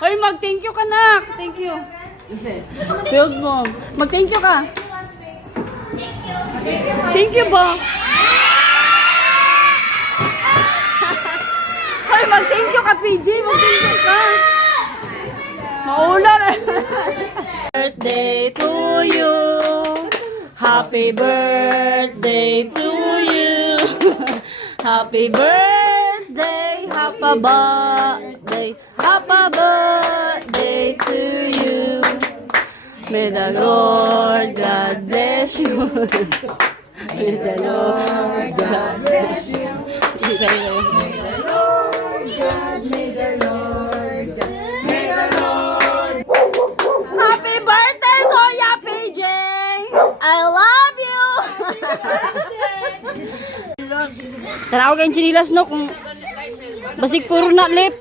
Hoy, mag-thank you ka, nak. Thank you. Build mo. Mag-thank you ka. Thank you ba? Hoy, mag-thank you ka, PJ. Mag-thank you ka. Maula na. birthday to you. Happy birthday to you. Happy birthday, happy birthday, happy birthday to you. May the Lord God bless you. May the Lord God bless you. Happy birthday, Kuya PJ! I love you! Tara ako kayong chinilas no kung basig puro na lip.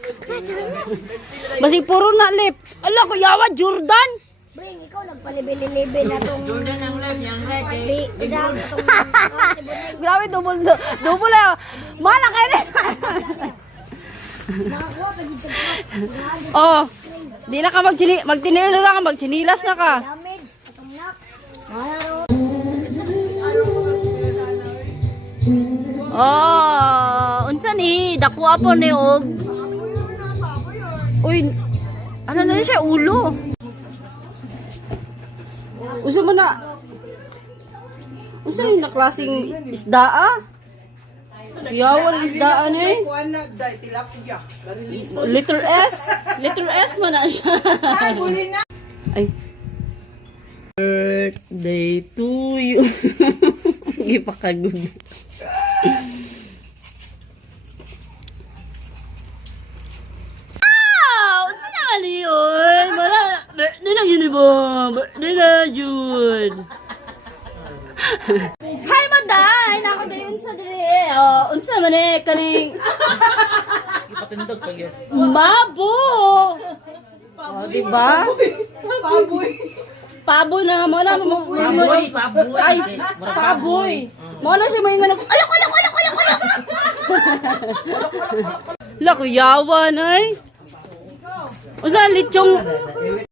Basig puro na lip. Ala, kuyawa, Jordan! Bring, ikaw nagpalibi-libi na tong... Jordan ang live, yung red eh. Bidang itong... Grabe, double, double na. Kayo na. Nakakuha ka dito. oh, di na ka magchini, magtinilo na ka, magchinilas na ka. Oh? Dako po ni og. Uy, ano na siya ulo? Usa mo na. Unsa ni na klaseng isda ah? Yawan eh. Na dai tilapia. Letter S. Letter S man na siya. Ay. Birthday to you. Gipakagod. Ah! Unsa na mali yun? Mara, na yun ba? Birthday na yun. Hi, maday! Nako dayon sa dire. Oh, unsa man eh kaning Ipatindog pag yun. Mabo! Oh, di ba? Baboy. Pabo na mo na mo Paboy, paboy. Ay, paboy. Mo na siya moingon. Alok, alok, alok, alok, alok. La kuyawan ay. Usa litong